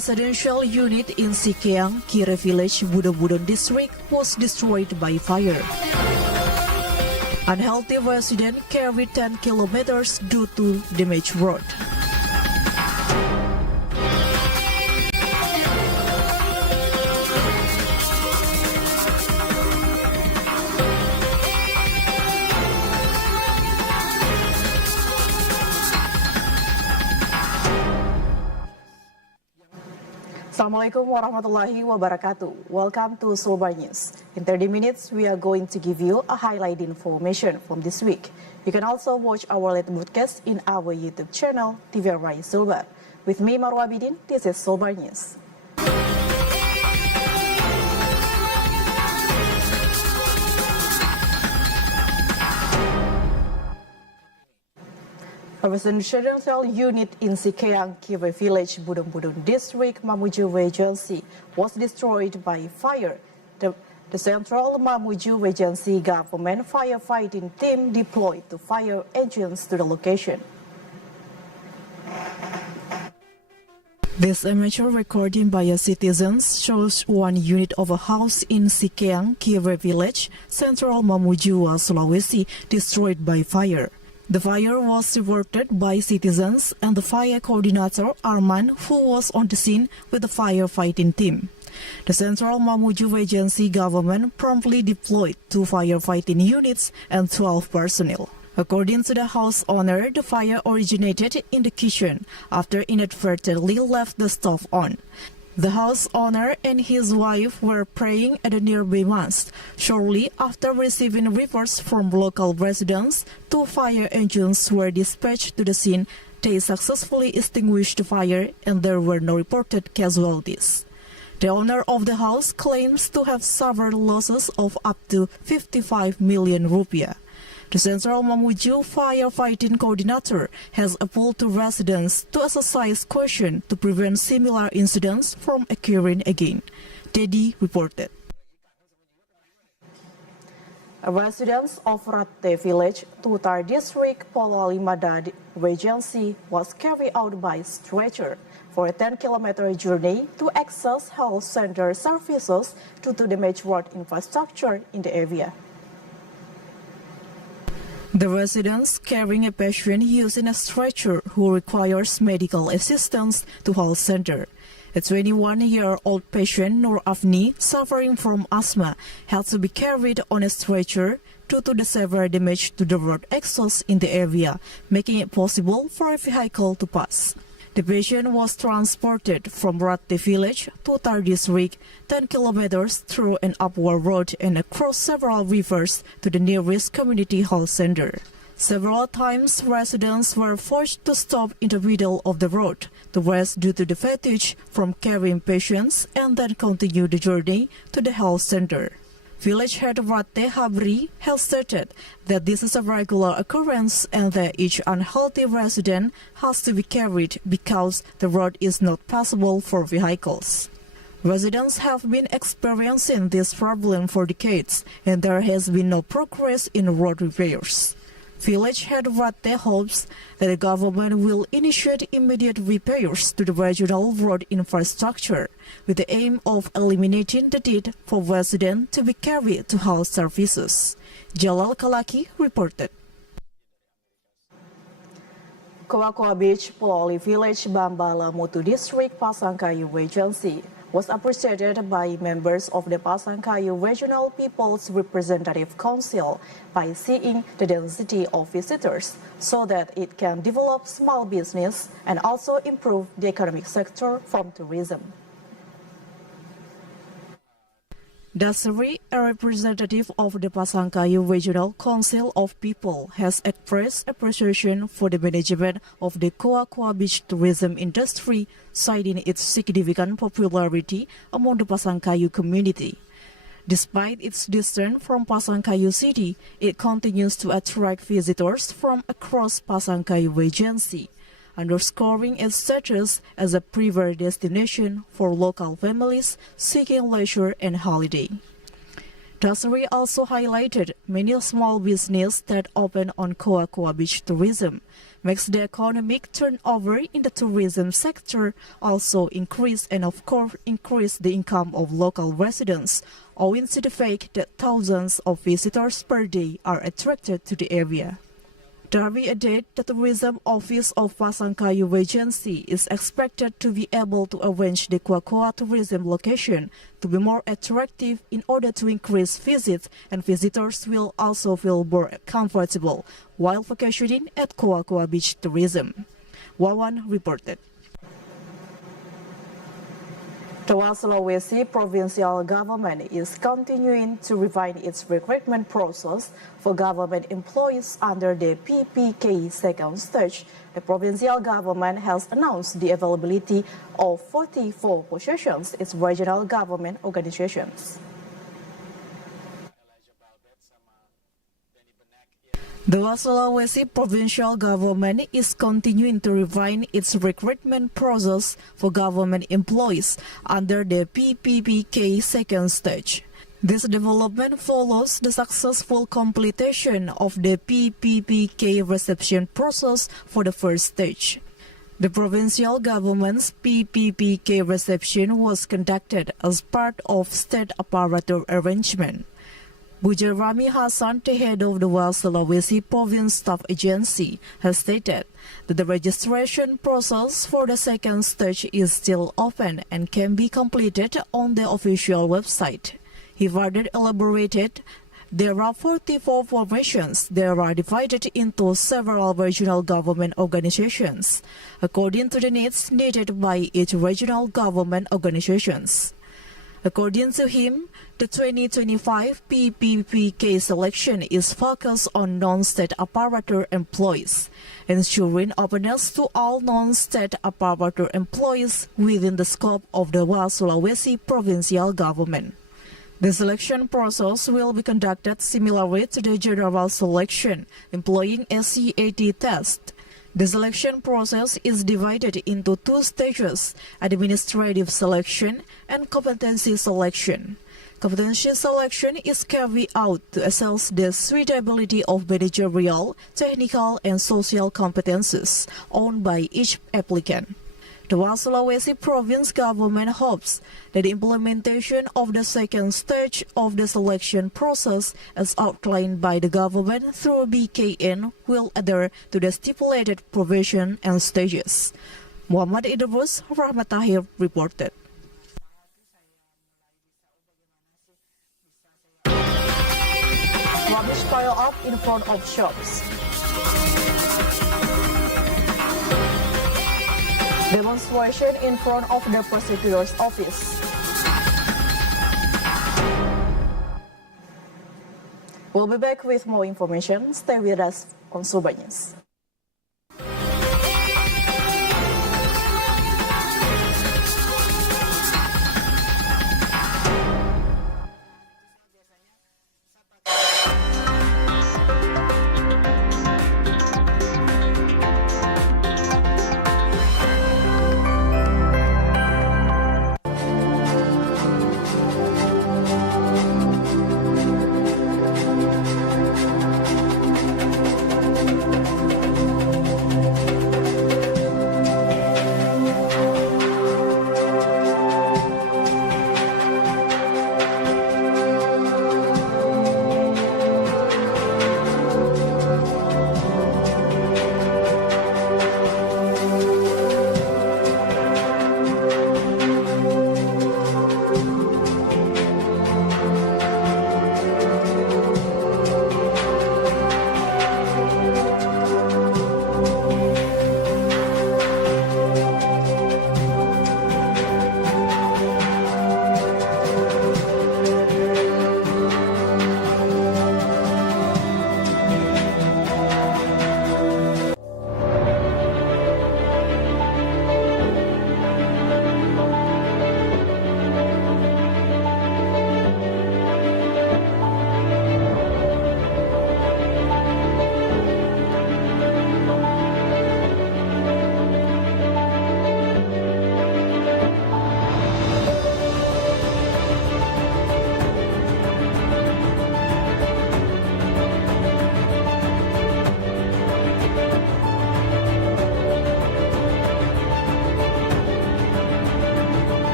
residential unit in Sikeang, Kire Village, Budon district was destroyed by fire. Unhealthy resident carried 10 kilometers due to damaged road. Assalamualaikum warahmatullahi wabarakatuh. Welcome to Sulbar News. In 30 minutes, we are going to give you a highlight information from this week. You can also watch our latest broadcast in our YouTube channel, TVRI Sulbar. With me, Marwa Bidin, this is Sulbar News. A residential unit in Sikeang, Kire Village, Budon district, Mamuju Regency was destroyed by fire. The Central Mamuju Regency government firefighting team deployed to fire engines to the location. This amateur recording by a citizen shows one unit of a house in Sikeang, Kire Village, Central Mamuju, Sulawesi, destroyed by fire. The fire was reported by citizens and the fire coordinator Arman, who was on the scene with the firefighting team. The Central Mamuju Regency government promptly deployed 2 firefighting units and 12 personnel. According to the house owner, the fire originated in the kitchen after inadvertently left the stove on. The house owner and his wife were praying at a nearby mosque. Shortly after receiving reports from local residents, 2 fire engines were dispatched to the scene. They successfully extinguished the fire and there were no reported casualties. The owner of the house claims to have suffered losses of up to 55 million rupiah. The Central Mamuju firefighting coordinator has appealed to residents to exercise caution to prevent similar incidents from occurring again. Teddy reported. Residents of Ratte Village, Tutar District, Polalimada Regency was carried out by stretcher for a 10-kilometer journey to access health center services due to damaged road infrastructure in the area. The residents carrying a patient using a stretcher who requires medical assistance to health center. A 21-year-old patient, Nur Afni, suffering from asthma, had to be carried on a stretcher due to the severe damage to the road access in the area, making it possible for a vehicle to pass. The patient was transported from Ratte Village to Tar District, 10 kilometers through an upward road and across several rivers to the nearest community health center. Several times, residents were forced to stop in the middle of the road to rest due to the fatigue from carrying patients and then continue the journey to the health center. Village head Ratte Habri has stated that this is a regular occurrence and that each unhealthy resident has to be carried because the road is not passable for vehicles. Residents have been experiencing this problem for decades and there has been no progress in road repairs. Village head Ratte hopes that the government will initiate immediate repairs to the regional road infrastructure with the aim of eliminating the need for residents to be carried to health services. Jalal Kalaki reported. Koakoa Beach, Pololi Village, Bambala Mutu District, Pasangkayu Regency was appreciated by members of the Pasangkayu Regional People's Representative Council by seeing the density of visitors so that it can develop small business and also improve the economic sector from tourism. Dasari, a representative of the Pasangkayu Regional Council of People, has expressed appreciation for the management of the Koakoa Beach tourism industry, citing its significant popularity among the Pasangkayu community. Despite its distance from Pasangkayu City, it continues to attract visitors from across Pasangkayu Regency, underscoring its status as a preferred destination for local families seeking leisure and holiday. TVRI also highlighted many small businesses that open on Koa Koa Beach tourism, makes the economic turnover in the tourism sector also increase and of course increase the income of local residents, owing to the fact that thousands of visitors per day are attracted to the area. TVRI added the Tourism Office of Pasangkayu Regency is expected to be able to arrange the Koa Koa tourism location to be more attractive in order to increase visits, and visitors will also feel more comfortable while vacationing at Koa Koa Beach Tourism. Wawan reported. The Sulawesi provincial government is continuing to refine its recruitment process for government employees under the PPK second stage. The provincial government has announced the availability of 44 positions in its regional government organizations. The Sulawesi provincial government is continuing to refine its recruitment process for government employees under the PPK second stage. This development follows the successful completion of the PPK reception process for the first stage. The provincial government's PPK reception was conducted as part of state apparatus arrangement. Bujarami Hassan, the head of the Sulawesi Province Staff Agency, has stated that the registration process for the second stage is still open and can be completed on the official website. He further elaborated there are 44 formations that are divided into several regional government organizations, according to the needs needed by each regional government organizations. According to him, the 2025 PPK selection is focused on non-state apparatus employees, ensuring openness to all non-state apparatus employees within the scope of the Sulawesi provincial government. The selection process will be conducted similarly to the general selection, employing SCAT test. The selection process is divided into two stages: administrative selection and competency selection. Competency selection is carried out to assess the suitability of managerial, technical, and social competences owned by each applicant. The Sulawesi province government hopes that the implementation of the second stage of the selection process as outlined by the government through BKN will adhere to the stipulated provision and stages. Muhammad Idrus Rahmat Tahir reported. Rubbish pile up in front of shops. Demonstration in front of the prosecutor's office. We'll be back with more information. Stay with us on Sulbar News.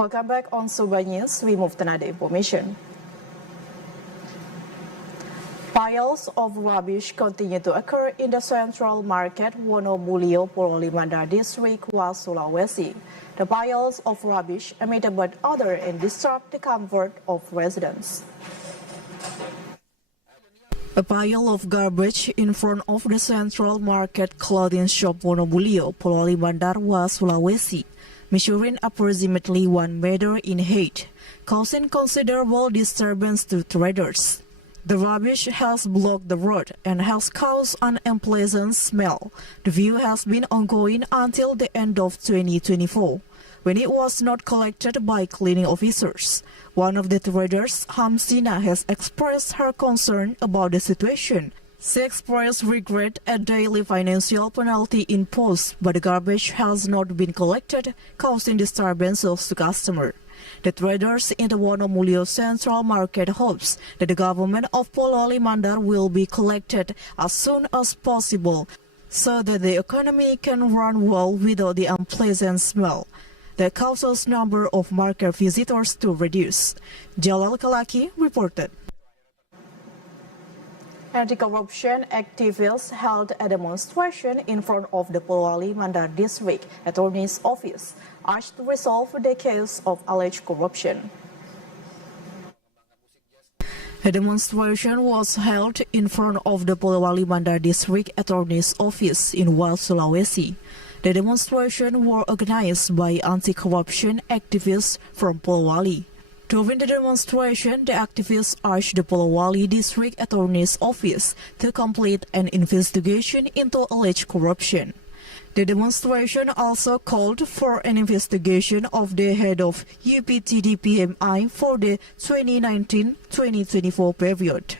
Welcome back on Sulbar News. We move to another information. Piles of rubbish continue to occur in the central market Wonomulyo, Pololi Mandar district, Sulawesi. The piles of rubbish emit a bad odor and disrupt the comfort of residents. A pile of garbage in front of the central market clothing shop Wonomulyo, Pololi Mandar, Sulawesi, measuring approximately 1 meter in height, causing considerable disturbance to traders. The rubbish has blocked the road and has caused an unpleasant smell. The view has been ongoing until the end of 2024, when it was not collected by cleaning officers. One of the traders, Hamsina, has expressed her concern about the situation. She expressed regret at daily financial penalty imposed, but the garbage has not been collected, causing disturbances to customers. The traders in the Wonomulyo Central Market hopes that the government of Pololi Mandar will be collected as soon as possible so that the economy can run well without the unpleasant smell that causes number of market visitors to reduce. Jalal Kalaki reported. Anti-corruption activists held a demonstration in front of the Pololi Mandar District Attorney's Office, urged to resolve the case of alleged corruption. A demonstration was held in front of the Pololi Mandar District Attorney's Office in Sulawesi. The demonstration was organized by anti-corruption activists from Polowali. During the demonstration, the activists urged the Polowali District Attorney's Office to complete an investigation into alleged corruption. The demonstration also called for an investigation of the head of UPTD-PMI for the 2019-2024 period,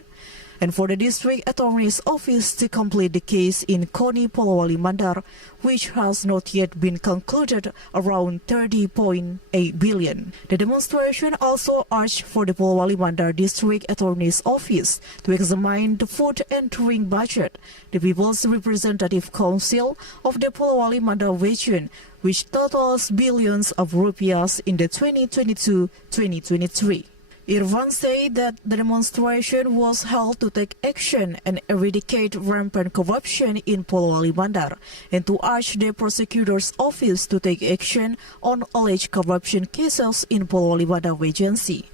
and for the District Attorney's Office to complete the case in Koni Polowali Mandar, which has not yet been concluded, around 30.8 billion. The demonstration also urged for the Polowali Mandar District Attorney's Office to examine the food and drink budget, the People's Representative Council of the Polowali Mandar region, which totals billions of rupiahs in the 2022-2023. Irfan said that the demonstration was held to take action and eradicate rampant corruption in Polowali Mandar and to urge the prosecutor's office to take action on alleged corruption cases in Polowali Mandar Regency.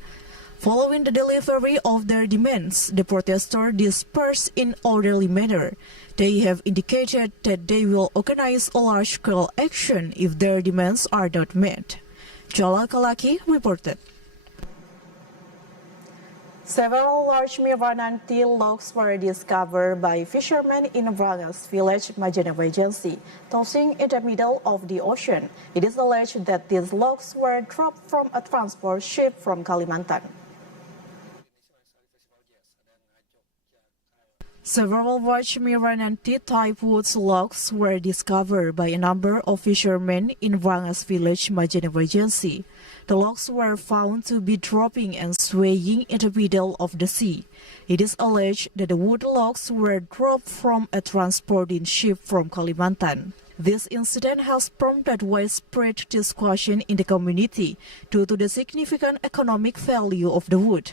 Following the delivery of their demands, the protesters dispersed in orderly manner. They have indicated that they will organize a large-scale action if their demands are not met. Jalal Kalaki reported. Several large Mirananti logs were discovered by fishermen in Vrangas village, Majene Regency, tossing in the middle of the ocean. It is alleged that these logs were dropped from a transport ship from Kalimantan. Several large Mirananti type woods logs were discovered by a number of fishermen in Vrangas village, Majene Regency. The logs were found to be dropping and swaying in the middle of the sea. It is alleged that the wood logs were dropped from a transporting ship from Kalimantan. This incident has prompted widespread discussion in the community due to the significant economic value of the wood.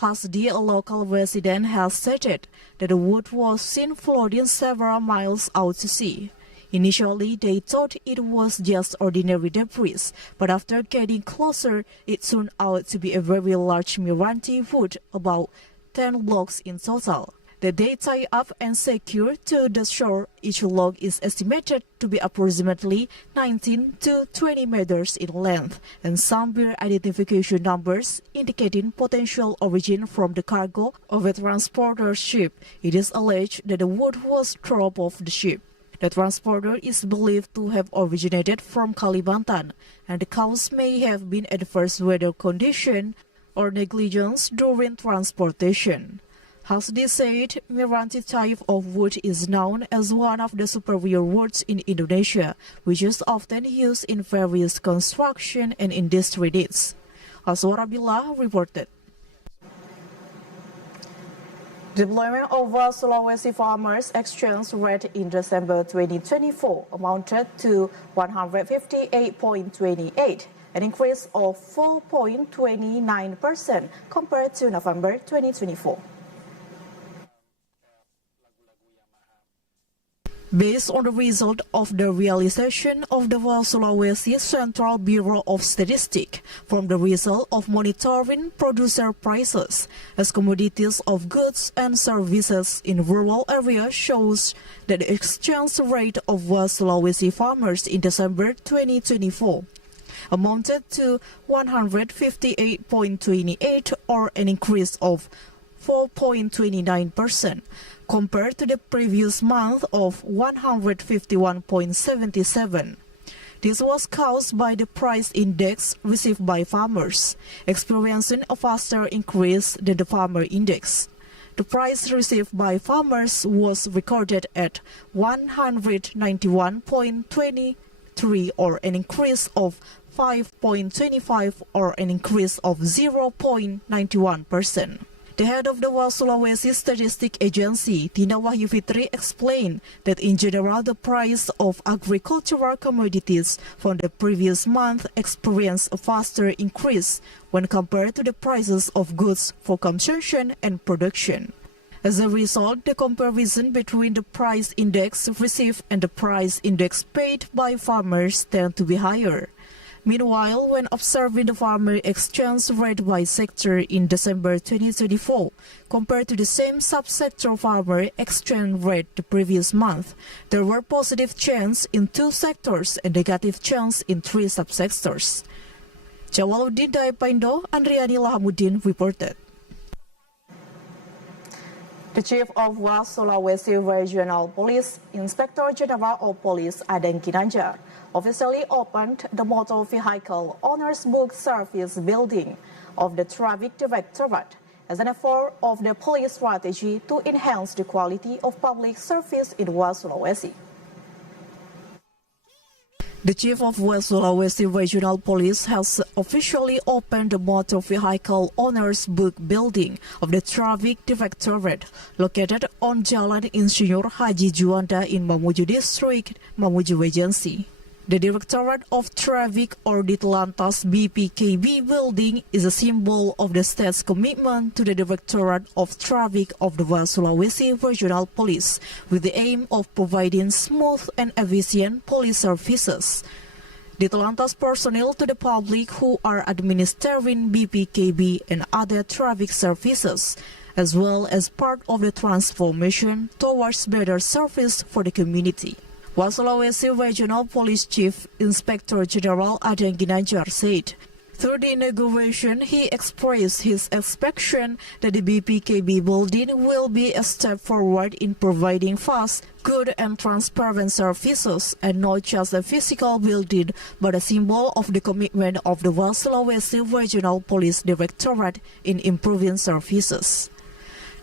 Hasdi, a local resident, has stated that the wood was seen floating several miles out to sea. Initially, they thought it was just ordinary debris, but after getting closer, it turned out to be a very large Miranti wood, about 10 logs in total, that they tie up and secure to the shore. Each log is estimated to be approximately 19 to 20 meters in length, and some bear identification numbers indicating potential origin from the cargo of a transporter ship. It is alleged that the wood was dropped off the ship. The transporter is believed to have originated from Kalimantan, and the cause may have been adverse weather condition or negligence during transportation. Hasdi said Miranti type of wood is known as one of the superior woods in Indonesia, which is often used in various construction and industry needs. Aswara Billah reported. Deployment of Sulawesi Farmers Exchange rate in December 2024 amounted to 158.28, an increase of 4.29% compared to November 2024. Based on the result of the realization of the Sulawesi Central Bureau of Statistics from the result of monitoring producer prices as commodities of goods and services in rural areas shows that the exchange rate of Sulawesi farmers in December 2024 amounted to 158.28 or an increase of 4.29%. compared to the previous month of 151.77. This was caused by the price index received by farmers, experiencing a faster increase than the farmer index. The price received by farmers was recorded at 191.23 or an increase of 5.25 or an increase of 0.91%. The head of the Sulawesi Statistics Agency, Tina Wahyu Fitri, explained that in general the price of agricultural commodities from the previous month experienced a faster increase when compared to the prices of goods for consumption and production. As a result, the comparison between the price index received and the price index paid by farmers tend to be higher. Meanwhile, when observing the farmer exchange rate by sector in December 2024, compared to the same subsector farmer exchange rate the previous month, there were positive changes in 2 sectors and negative changes in 3 subsectors. Jawaluddin Daipindo, Andriani Lahamuddin reported. The Chief of Sulawesi Regional Police, Inspector General of Police Adeng Ginanjar, officially opened the Motor Vehicle Owners Book Service building of the Traffic Directorate as an effort of the police strategy to enhance the quality of public service in Sulawesi. The Chief of Sulawesi Regional Police has officially opened the Motor Vehicle Owners Book building of the Traffic Directorate located on Jalan Insinyur Haji Juanda in Mamuju District, Mamuju Regency. The Directorate of Traffic or Ditlantas BPKB building is a symbol of the state's commitment to the Directorate of Traffic of the Sulawesi Regional Police with the aim of providing smooth and efficient police services. Ditlantas personnel to the public who are administering BPKB and other traffic services, as well as part of the transformation towards better service for the community. Sulawesi Regional Police Chief Inspector General Adeng Ginanjar said, through the inauguration, he expressed his expectation that the BPKB building will be a step forward in providing fast, good and transparent services, and not just a physical building, but a symbol of the commitment of the Sulawesi Regional Police Directorate in improving services.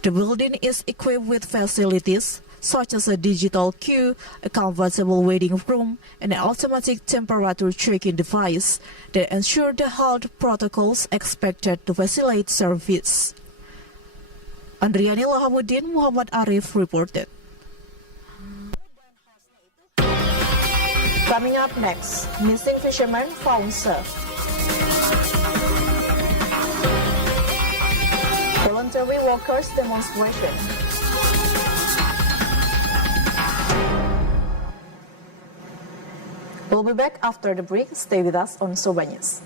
The building is equipped with facilities such as a digital queue, a comfortable waiting room, and an automatic temperature checking device that ensure the health protocols expected to facilitate service. Andriani Lahamuddin, Muhammad Arif reported. Coming up next, missing fishermen found safe. Voluntary workers demonstration. We'll be back after the break. Stay with us on Sulbar News.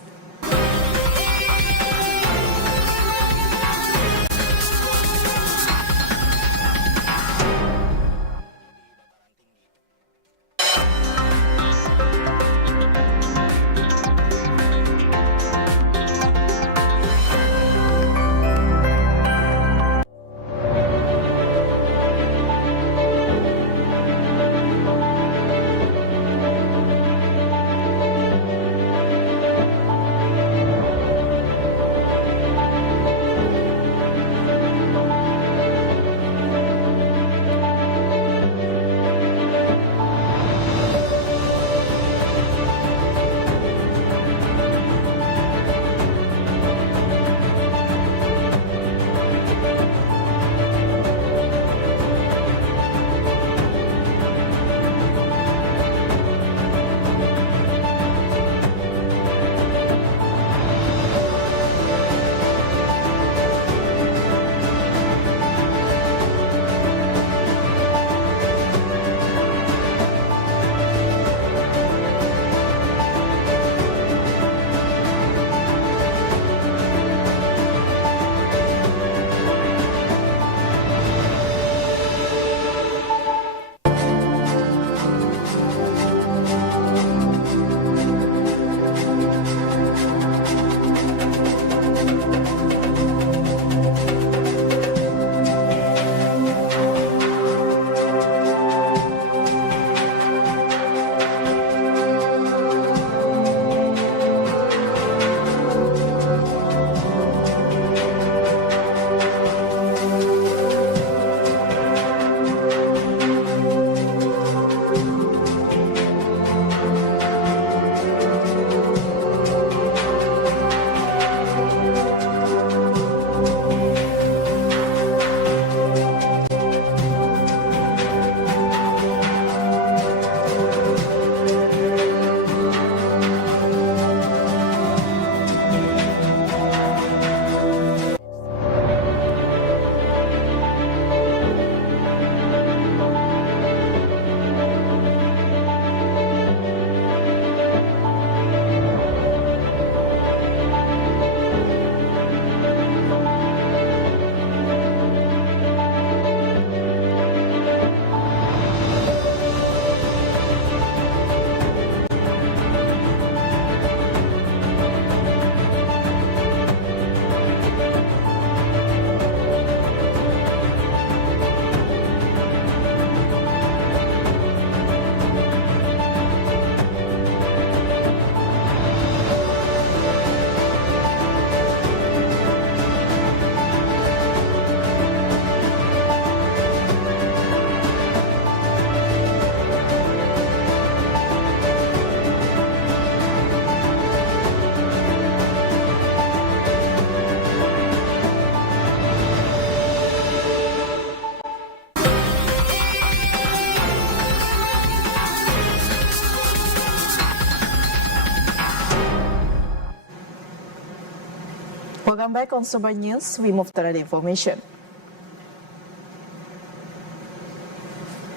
Welcome back on Sulbar News. We move to the information.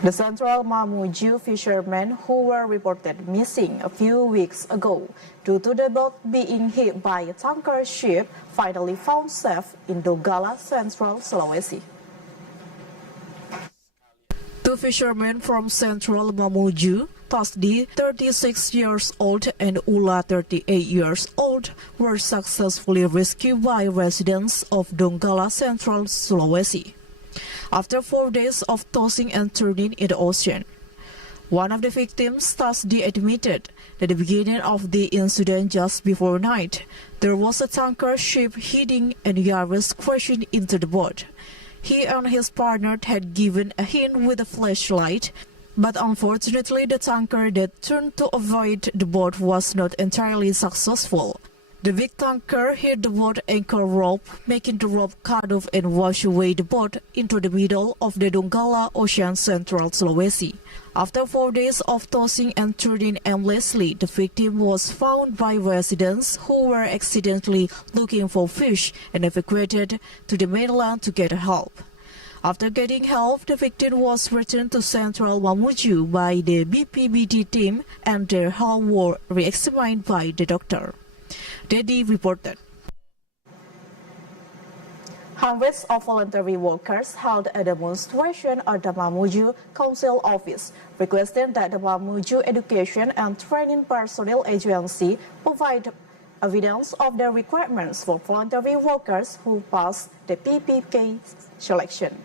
The Central Mamuju fishermen who were reported missing a few weeks ago due to the boat being hit by a tanker ship finally found safe in Donggala, Central Sulawesi. Two fishermen from Central Mamuju, Tasdi, 36 years old, and Ula, 38 years old, were successfully rescued by residents of Donggala, Central Sulawesi, after 4 days of tossing and turning in the ocean. One of the victims, Tasdi, admitted that at the beginning of the incident just before night, there was a tanker ship hitting and Yaris crashing into the boat. He and his partner had given a hint with a flashlight, but unfortunately the tanker that turned to avoid the boat was not entirely successful. The big tanker hit the boat anchor rope, making the rope cut off and wash away the boat into the middle of the Donggala Ocean, Central Sulawesi. After 4 days of tossing and turning aimlessly, the victim was found by residents who were accidentally looking for fish and evacuated to the mainland to get help. After getting help, the victim was returned to Central Mamuju by the BPBD team and their health were re-examined by the doctor. Dedi reported. Hundreds of voluntary workers held a demonstration at the Mamuju Council office, requesting that the Mamuju Education and Training Personnel Agency provide evidence of the requirements for voluntary workers who passed the PPK selection.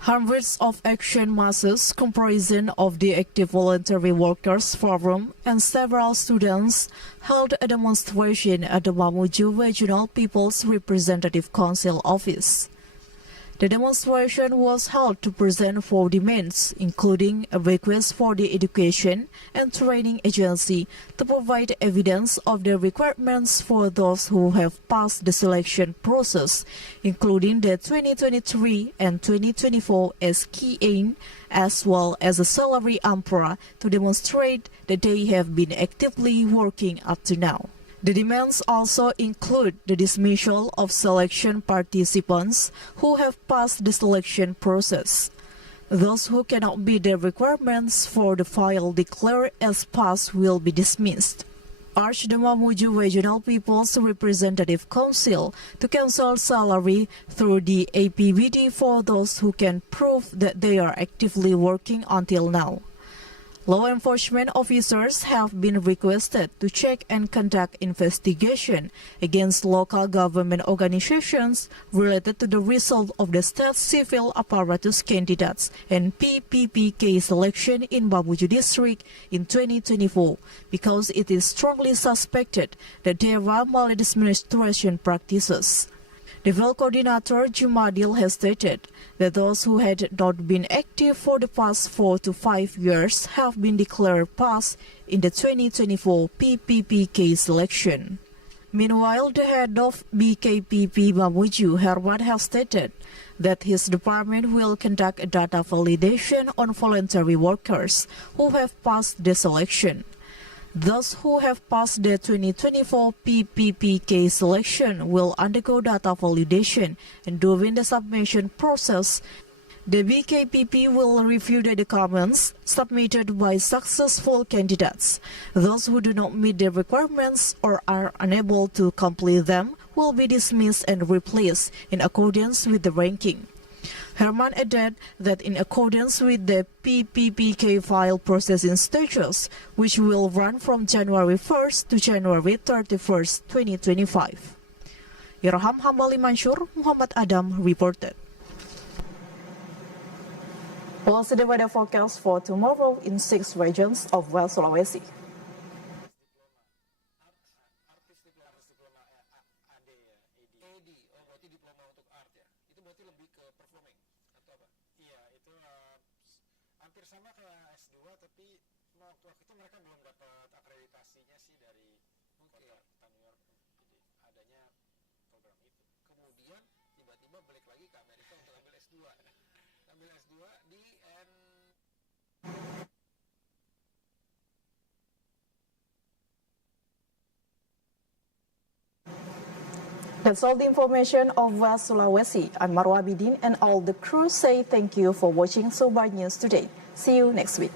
Hundreds of action masses comprising of the Active Voluntary Workers Forum and several students held a demonstration at the Mamuju Regional People's Representative Council office. The demonstration was held to present 4 demands, including a request for the Education and Training Agency to provide evidence of the requirements for those who have passed the selection process, including the 2023 and 2024 SKN, as well as a salary ampra to demonstrate that they have been actively working up to now. The demands also include the dismissal of selection participants who have passed the selection process. Those who cannot meet the requirements for the file declared as passed will be dismissed. Urged the Mamuju Regional People's Representative Council to cancel salary through the APBD for those who can prove that they are actively working until now. Law enforcement officers have been requested to check and conduct investigation against local government organizations related to the result of the state civil apparatus candidates and PPPK selection in Mamuju district in 2024 because it is strongly suspected that there are maladministration practices. The field coordinator Jumadil has stated that those who had not been active for the past 4 to 5 years have been declared pass in the 2024 PPPK selection. Meanwhile, the head of BKPP Mamuju, Herman, has stated that his department will conduct a data validation on voluntary workers who have passed the selection. Those who have passed the 2024 PPPK selection will undergo data validation, and during the submission process, the BKPP will review the documents submitted by successful candidates. Those who do not meet the requirements or are unable to complete them will be dismissed and replaced in accordance with the ranking. Herman added that in accordance with the PPPK file processing stages, which will run from January 1st to January 31st, 2025. Irham Hambali Mansur, Muhammad Adam reported. We'll see the weather forecast for tomorrow in 6 regions of West Sulawesi. Hampir sama kayak S2, tapi waktu itu mereka belum dapat akreditasinya sih dari kota New York. Jadi adanya program itu. Kemudian tiba-tiba balik lagi ke Amerika untuk ambil S2. Ambil S2 di That's all the information of West Sulawesi. I'm Marwa Bidin and all the crew say thank you for watching Sulbar News today. See you next week.